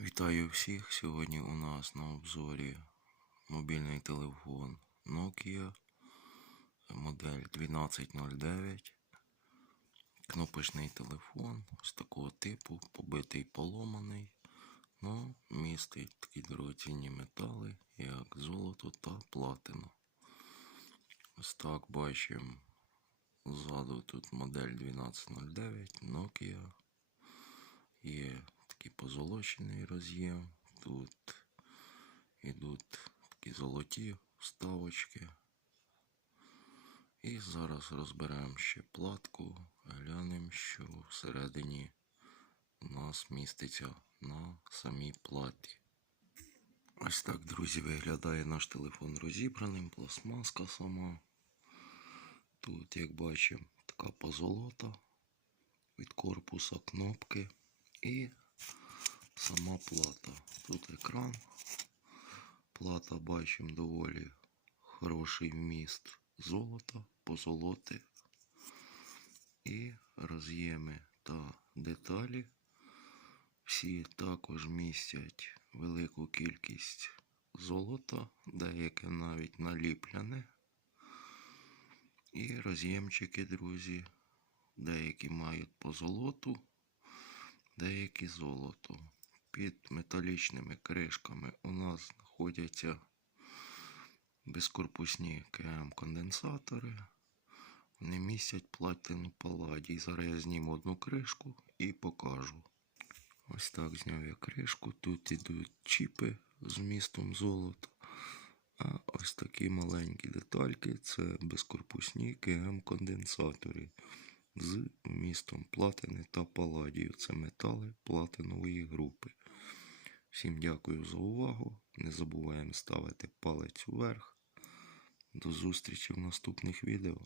Вітаю всіх! Сьогодні у нас на обзорі мобільний телефон Nokia модель 1209. Кнопочний телефон ось такого типу, побитий поломаний, но містить такі дорогоцінні метали, як золото та платина. Ось так бачимо. Ззаду тут модель 1209 Nokia. Позолочений роз'єм. Тут ідуть такі золоті вставочки. І зараз розберемо ще платку, глянемо, що всередині у нас міститься на самій платі. Ось так, друзі, виглядає наш телефон розібраним, пластмаска сама. Тут, як бачимо, така позолота від корпуса кнопки і сама плата. Тут екран. Плата бачимо доволі хороший вміст золота, позолоти і роз'єми та деталі. Всі також містять велику кількість золота, деяке навіть наліпляне. І роз'ємчики, друзі, деякі мають позолоту, деякі золото. Під металічними кришками у нас знаходяться безкорпусні КМ-конденсатори. Вони містять платину паладій. Зараз я зніму одну кришку і покажу. Ось так зняв я кришку. Тут ідуть чіпи з вмістом золота. А ось такі маленькі детальки це безкорпусні КМ-конденсатори з вмістом платини та паладію. Це метали платинової групи. Всім дякую за увагу. Не забуваємо ставити палець вверх. До зустрічі в наступних відео.